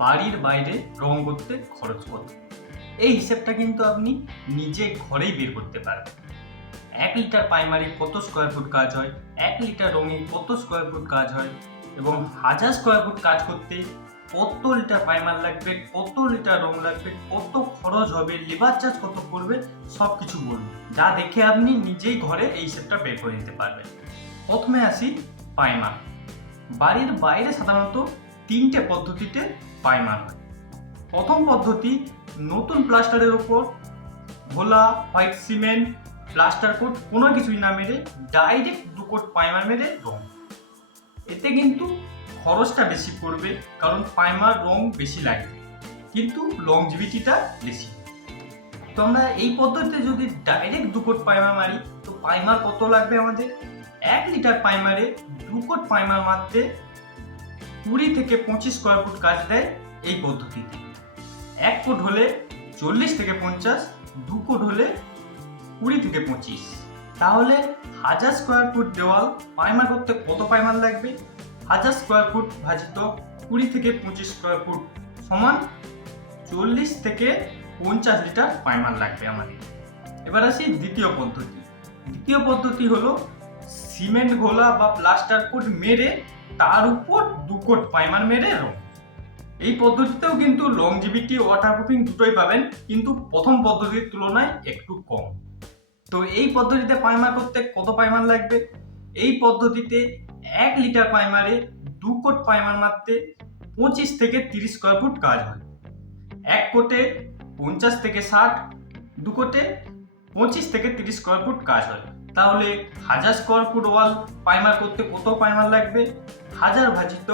বাড়ির বাইরে রং করতে খরচ কত। এই হিসেবটা কিন্তু আপনি নিজে ঘরেই বের করতে পারবেন। 1 লিটার প্রাইমারে কত স্কোয়ার ফুট কাজ হয়, 1 লিটার রঙে কত স্কোয়ার ফুট কাজ হয় এবং 1000 স্কোয়ার ফুট কাজ করতে কত লিটার প্রাইমার লাগবে, কত লিটার রং লাগবে, কত খরচ হবে, লেবার চার্জ কত পড়বে, সব কিছু বলবো, যা দেখে আপনি নিজেই ঘরে এই হিসেবটা বের করে নিতে পারবেন। প্রথমে আসি প্রাইমার। বাড়ির বাইরে সাধারণত 3টে পদ্ধতিতে প্রাইমার হয়। প্রথম পদ্ধতি, নতুন প্লাস্টারের উপর ঘোলা হোয়াইট সিমেন্ট প্লাস্টার কোট কোনো কিছুই না মেরে ডাইরেক্ট 2 কোট প্রাইমার মেরে রং। এতে কিন্তু খরচটা বেশি পড়বে, কারণ প্রাইমার রং বেশি লাগবে, কিন্তু লংজিভিটিটা বেশি। তো আমরা এই পদ্ধতিতে যদি ডাইরেক্ট 2 কোট প্রাইমার মারি, তো প্রাইমার কত লাগবে আমাদের? 1 লিটার প্রাইমারে 2 কোট প্রাইমার মারতে 20 থেকে 25 স্কোয়ার ফুট কাজ দেয় এই পদ্ধতিতে। 1 কোট হলে 40 থেকে 50, 2 কোট হলে 20 থেকে 25। তাহলে 1000 স্কোয়ার ফুট দেওয়াল প্রাইমার করতে কত প্রাইমার লাগবে? 1000 স্কোয়ার ফুট ভাজিত 20 থেকে 25 স্কোয়ার ফুট সমান 40 থেকে 50 লিটার প্রাইমার লাগবে আমাদের। এবার আসি দ্বিতীয় পদ্ধতি। দ্বিতীয় পদ্ধতি হলো সিমেন্ট ঘোলা বা প্লাস্টার কোট মেরে তার উপর 2 কোট প্রাইমার মেরে রং। এই পদ্ধতিতেও কিন্তু লংজিভিটি ওয়াটারপ্রুফিং দুটোই পাবেন, কিন্তু প্রথম পদ্ধতির তুলনায় একটু কম। তো এই পদ্ধতিতে প্রাইমার করতে কত প্রাইমার লাগবে? এই পদ্ধতিতে 1 লিটার প্রাইমারে 2 কোট প্রাইমার মারতে 25 থেকে 30 স্কোয়ার ফুট কাজ হয়। 1 কোটে 50 থেকে 60, 2 কোটে 25 থেকে 30 স্কোয়ার ফুট কাজ হয়। তাহলে 1000 স্কোয়ার ফুট ওয়াল প্রাইমার করতে কত প্রাইমার লাগবে? 1000 ভাজিত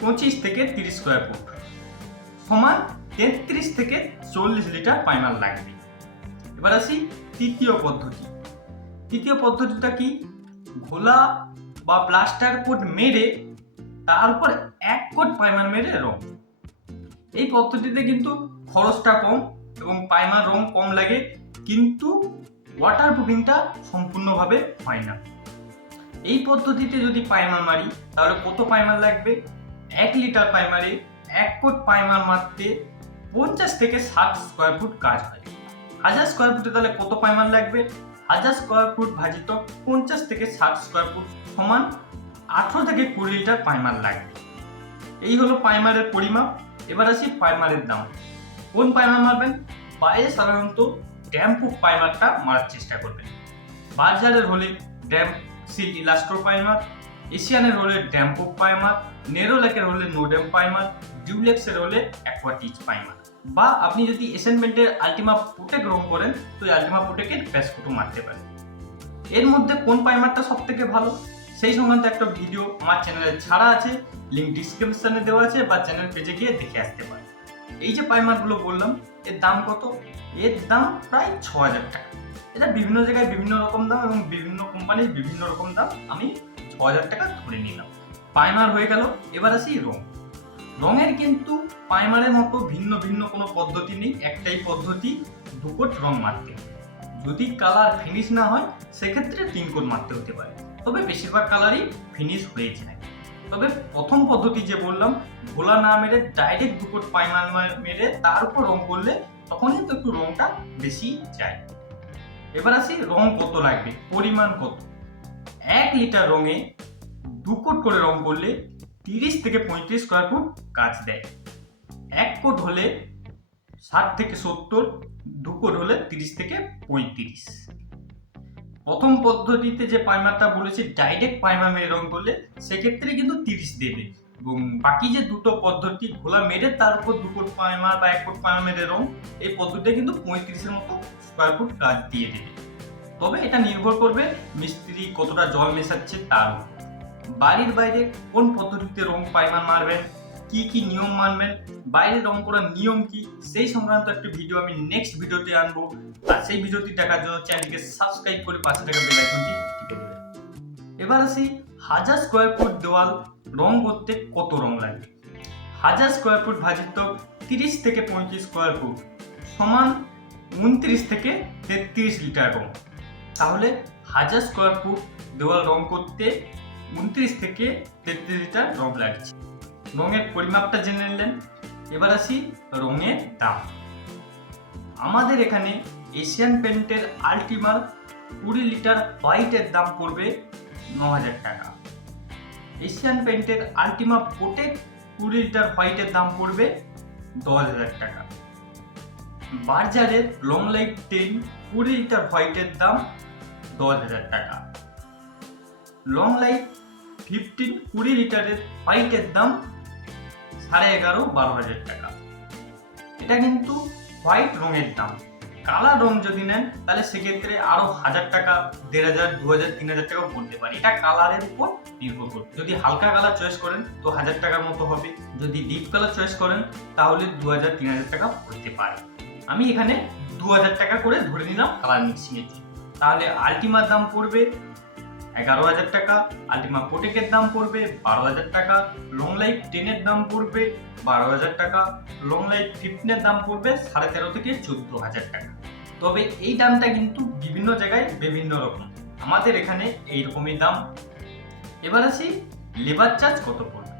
25 থেকে 30 স্কোয়ার ফুট সমান 33 থেকে 40 লিটার প্রাইমার লাগবে। এবার আসি তৃতীয় পদ্ধতি। তৃতীয় পদ্ধতিটা কি? ঘোলা বা প্লাস্টার কোট মেরে তার উপর 1 কোট প্রাইমার মেরে রং। এই পদ্ধতিতে কিন্তু খরচটা কম এবং প্রাইমার রং কম লাগে, কিন্তু ওয়াটারপ্রুফিংটা সম্পূর্ণভাবে হয় না। এই পদ্ধতিতে যদি প্রাইমার মারি তাহলে কত প্রাইমার লাগবে? 1 লিটার প্রাইমারে 1 কোট প্রাইমার মারতে 50 থেকে 60 স্কোয়ার ফুট কাজ হয়। 1000 স্কোয়ার ফুটে তাহলে কত প্রাইমার লাগবে? 1000 স্কোয়ার ফুট ভাজিত 50 থেকে 60 স্কোয়ার ফুট সমান 18 থেকে 20 লিটার প্রাইমার লাগবে। এই হলো প্রাইমারের পরিমাপ। এবার আসি প্রাইমারের দাম। কোন প্রাইমার মারবেন? বাইরে সাধারণত ড্যাম্প-প্রুফ প্রাইমারটা মারার চেষ্টা করবেন। বাজারের হলে ড্যাম্প সিল ইলাস্ট্রো প্রাইমার, এশিয়ানের হলে ড্যাম্প-প্রুফ প্রাইমার, নেরোল্যাকের হলে নো ড্যাম্প প্রাইমার, ডিউলেক্সের হলে অ্যাকোয়াটিক প্রাইমার। বা আপনি যদি এসেনমেন্টের আলটিমা প্রোটেক রং করেন, তো এই আলটিমা প্রোটেকের ব্যাসকোটও মারতে পারেন। এর মধ্যে কোন প্রাইমারটা সব থেকে ভালো, সেই সংক্রান্ত একটা ভিডিও আমার চ্যানেলে ছাড়া আছে, লিঙ্ক ডিসক্রিপশনে দেওয়া আছে, বা চ্যানেল পেজে গিয়ে দেখে আসতে পারেন। এই যে প্রাইমারগুলো বললাম, এর দাম কত? এর দাম প্রায় 6000 টাকা। এটা বিভিন্ন জায়গায় বিভিন্ন রকম দাম এবং বিভিন্ন কোম্পানির বিভিন্ন রকম দাম, আমি 6000 টাকা ধরে নিলাম। প্রাইমার হয়ে গেল। এবার আসি রং। রঙের কিন্তু প্রাইমারের মতো ভিন্ন ভিন্ন কোনো পদ্ধতি নেই, একটাই পদ্ধতি, 2 কোট রং মারতে। যদি কালার ফিনিশ না হয় সেক্ষেত্রে 3 কোট মারতে হতে পারে, তবে বেশিরভাগ কালারই ফিনিশ হয়ে যায়। তবে প্রথম পদ্ধতি যে বললাম, ঘোলা না মেরে ডাইরেক্ট 2 কোট প্রাইমার মেরে তার উপর রং করলে তখনই তো একটু রংটা বেশি যায়। এবার আসি রং কত লাগবে, পরিমাণ কত। 1 লিটার রঙে 2 কোট করে রং করলে 30 থেকে 35 স্কোয়ার ফুট কাজ দেয়। 1 কোট হলে 60 থেকে 70, 2 কোট হলে 30 থেকে 35। প্রথম পদ্ধতিতে যে প্রাইমারটা বলেছি ডাইরেক্ট প্রাইমার মেরে রং করলে সেক্ষেত্রে কিন্তু 30 দেবে, এবং বাকি যে দুটো পদ্ধতি ঘোলা মেরে তার উপর 2 কোট প্রাইমার বা 1 কোট প্রাইমার মেরে রং, এই পদ্ধতিটা কিন্তু 35-এর মতো স্কোয়ার ফুট কাজ দিয়ে দেবে। তবে এটা নির্ভর করবে মিস্ত্রি কতটা জল মেশাচ্ছে তার উপর। বাড়ির বাইরে কোন পদ্ধতিতে রং প্রাইমার মারবেন, কি কি নিয়ম মানবেন, বাইরে রং করার নিয়ম কি, সেই সংক্রান্ত একটা ভিডিও আমি নেক্সট ভিডিওতে আনবো। আর সেই ভিডিওটি দেখার জন্য চ্যানেলটিকে সাবস্ক্রাইব করে পাশে থাকা বেল আইকনটি টিপে দেবেন। এবার আসি 1000 স্কোয়ার ফুট দেওয়াল রং করতে কত রং লাগবে। 1000 স্কোয়ার ফুট ভাজিত 30 থেকে 35 স্কোয়ার ফুট সমান 29 থেকে 33 লিটার রং। তাহলে 1000 স্কোয়ার ফুট দেওয়াল রং করতে 29 থেকে 33 লিটার রং লাগছে। রঙের পরিমাপটা জেনে নিলেন। এবার আসি রঙের দাম। আমাদের এখানে এশিয়ান পেইন্টের আল্টিমার 20 লিটার হোয়াইটের দাম পড়বে 9,000 টাকা। এশিয়ান পেইন্টের আল্টিমা প্রোটেক্ট 20 লিটার হোয়াইটের দাম পড়বে 10,000 টাকা। বার্জারের লং লাইফ 10 20 লিটার হোয়াইটের দাম 10,000 টাকা। লং লাইফ 15 20 লিটারের হোয়াইটের দাম 11,500-12,000 টাকা। এটা কিন্তু হোয়াইট রঙের দাম। কালার রং যদি নেন তাহলে সেক্ষেত্রে আরো 1,000 টাকা, 1,500, 2,000, 3,000 টাকা পড়তে পারে। এটা কালারের উপর নির্ভর করে। যদি হালকা কালার চয়েস করেন তো 1,000 টাকার মতো হবে, যদি ডিপ কালার চয়েস করেন তাহলে 2,000, 3,000 টাকা পড়তে পারে। আমি এখানে 2,000 টাকা করে ধরে নিলাম কালার মিক্সিং এর জন্য। তাহলে আল্টিমার দাম পড়বে 11,000 টাকা, আল্টিমা প্রোটেক্টের দাম পড়বে 12,000 টাকা, লং লাইফ 10 এর দাম পড়বে 12,000 টাকা, লং লাইফ 15 এর দাম পড়বে 13,500 থেকে 14,000 টাকা। তবে এই দামটা কিন্তু বিভিন্ন জায়গায় বিভিন্ন রকম, আমাদের এখানে এইরকমই দাম। এবার আসি লেবার চার্জ কত পড়বে।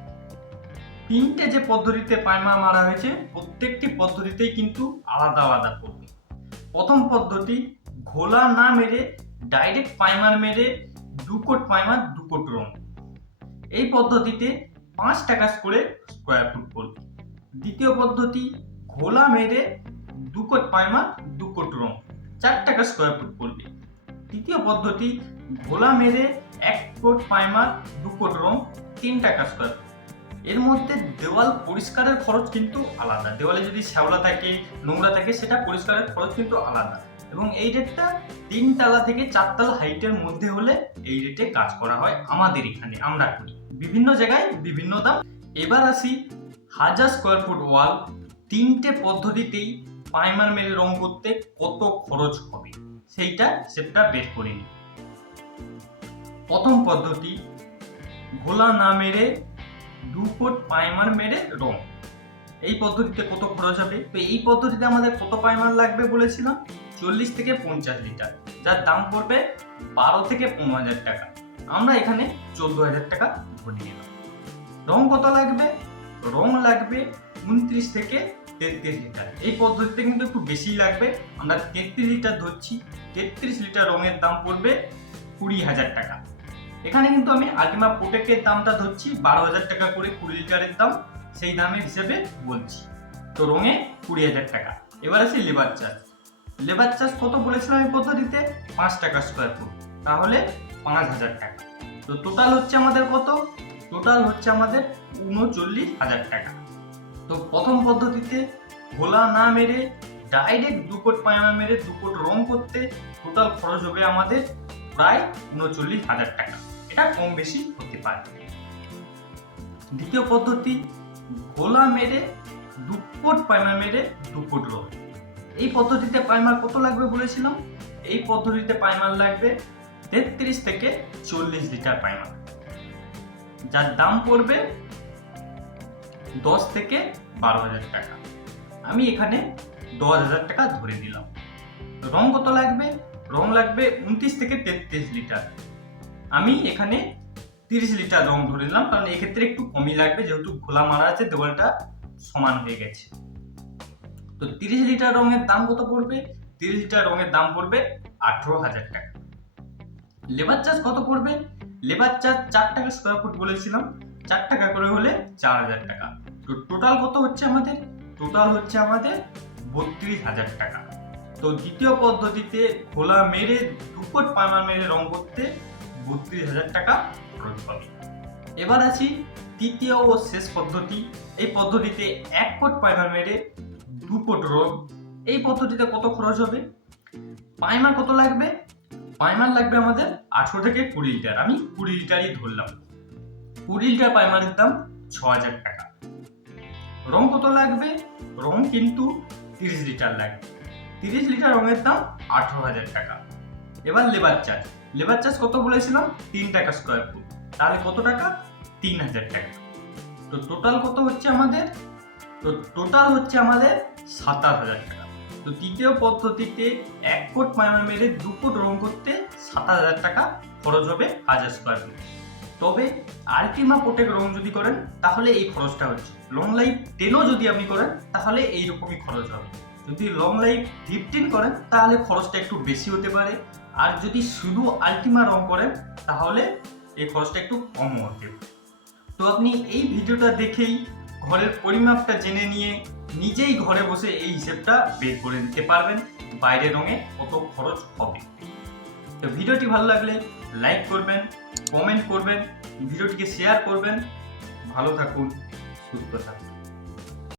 তিনটে যে পদ্ধতিতে পাইমার মারা হয়েছে প্রত্যেকটি পদ্ধতিতেই কিন্তু আলাদা আলাদা পড়বে। প্রথম পদ্ধতি ঘোলা না মেরে ডাইরেক্ট পাইমার মেরে 2 কোট পাইমার 2 কোট রং। এই পদ্ধতিতে 5 টাকা করে স্কোয়ার ফুট পড়বে। দ্বিতীয় পদ্ধতি ঘোলা মেরে 2 কোট পাইমার 2 কোট রং, 4 টাকা স্কোয়ার ফুট পড়বে। তৃতীয় পদ্ধতি ঘোলা মেরে 1 কোট পাইমার 2 কোট রং, 3 টাকা স্কোয়ার ফুট। এর মধ্যে দেওয়াল পরিষ্কারের খরচ কিন্তু আলাদা। দেওয়ালে যদি শ্যাওলা থাকে, নোংরা থাকে, সেটা পরিষ্কারের খরচ কিন্তু আলাদা। এবং এই রেটটা 3 তলা থেকে 4 তলা হাইটের মধ্যে হলে এই রেটে কাজ করা হয় আমাদের এখানে, আমরা করি। বিভিন্ন জায়গায় বিভিন্ন দাম। এবার আসি 1000 স্কোয়ার ফুট ওয়াল, তিনটে পদ্ধতিতেই পাইমার মেরে রং করতে কত খরচ হবে সেটা বের করে নিই। প্রথম পদ্ধতি ঘোলা না মেরে 2 কোট পাইমার মেরে রং। এই পদ্ধতিতে কত খরচ হবে? তো এই পদ্ধতিতে আমাদের কত পাইমার লাগবে বলেছিলাম? 40 থেকে 50 লিটার, যার দাম পড়বে 12 থেকে 15,000 টাকা। আমরা এখানে 14,000 টাকা ধরে নিলাম। রং কত লাগবে? রং লাগবে 29 থেকে 33 লিটার। এই পদ্ধতিতে কিন্তু একটু বেশি লাগবে, আমরা 33 লিটার ধরছি। 33 লিটার রঙের দাম পড়বে 20,000 টাকা। এখানে কিন্তু আমি আল্টিমা প্রোটেক্টের দামটা ধরছি 12,000 টাকা করে 20 লিটারের দাম, সেই দামের হিসেবে বলছি। তো রঙে 20,000 টাকা। এবার আসি লেবার চার্জ। লেবার চার্জ কত বলেছিলাম এই পদ্ধতিতে? 5 টাকা স্কোয়ার ফুট, তাহলে 5,000 টাকা। তো টোটাল হচ্ছে আমাদের কত? টোটাল হচ্ছে আমাদের 39,000 টাকা। তো প্রথম পদ্ধতিতে ঘোলা না মেরে ডাইরেক্ট 2 কোট পাইমার মেরে 2 কোট রং করতে টোটাল খরচ হবে আমাদের প্রায় 39,000 টাকা। এটা কম বেশি হতে পারে। দ্বিতীয় পদ্ধতি ঘোলা মেরে 2 কোট পাইমার মেরে 2 কোট রং। এই পদ্ধতিতে পাইমার কত লাগবে বলেছিলাম? এই পদ্ধতিতে পাইমার লাগবে 33 থেকে 40 লিটার পাইমার, যার দাম পড়বে 10 থেকে 12,000 টাকা। আমি এখানে 10,000 টাকা ধরে দিলাম। রং কত লাগবে? রং লাগবে 29 থেকে 33 লিটার। আমি এখানে 30 লিটার রং ধরে দিলাম, কারণ এক্ষেত্রে একটু কমই লাগবে, যেহেতু খোলা মারা আছে, দেওয়ালটা সমান হয়ে গেছে। তো 30 লিটার রঙের দাম কত পড়বে? 30 লিটার রঙের দাম পড়বে 18,000 টাকা। লেবার চার্জ কত পড়বে? লেবার চার্জ 4 টাকা স্কোয়ার ফুট বলেছিলাম, 4 টাকা করে হলে 4,000 টাকা। তো টোটাল কত হচ্ছে আমাদের? টোটাল হচ্ছে আমাদের 32,000 টাকা। তো দ্বিতীয় পদ্ধতিতে খোলা মেরে 2 কোট পাইমার মেরে রং করতে 32,000 টাকা খরচ হবে। এবার আছি তৃতীয় ও শেষ পদ্ধতি। এই পদ্ধতিতে 1 কোট পাইমার মেরে 2 কোট রং। এই পদ্ধতিতে কত খরচ হবে? পাইমার কত লাগবে? পাইমার লাগবে আমাদের 18 থেকে 20 লিটার। আমি 20 লিটারই ধরলাম। 20 লিটার পাইমারের দাম 6,000 টাকা। রং কত লাগবে? রং কিন্তু 30 লিটার লাগবে। 30 লিটার রঙের দাম 18,000 টাকা। এবার লেবার চার্জ। লেবার চার্জ কত বলেছিলাম? 3 টাকা স্কোয়ার ফুট, তাহলে কত টাকা? 3,000 টাকা। তো টোটাল কত হচ্ছে আমাদের? তো টোটাল হচ্ছে আমাদের 27,000 টাকা। তো তৃতীয় পদ্ধতিতে 1 কোট পাইমার মেরে 2 কোট রং করতে 27,000 টাকা খরচ হবে 1000 স্কোয়ার ফুট। তবে আলটিমা প্রোটেক্ট রং যদি করেন তাহলে এই খরচটা হচ্ছে। লং লাইফ 10ও যদি আপনি করেন তাহলে এইরকমই খরচ হবে। যদি লং লাইফ 15 করেন তাহলে খরচটা একটু বেশি হতে পারে, আর যদি শুধু আলটিমা রং করেন তাহলে এই খরচটা একটু কম হতে পারে। তো আপনি এই ভিডিওটা দেখেই ঘরের পরিমাপটা জেনে নিয়ে নিজেই ঘরে বসে এই হিসেবটা বের করে নিতে পারবেন বাইরের রঙে কত খরচ হবে। তো ভিডিওটি ভালো লাগলে লাইক করবেন, কমেন্ট করবেন, ভিডিওটিকে শেয়ার করবেন। ভালো থাকুন, সুস্থ থাকুন।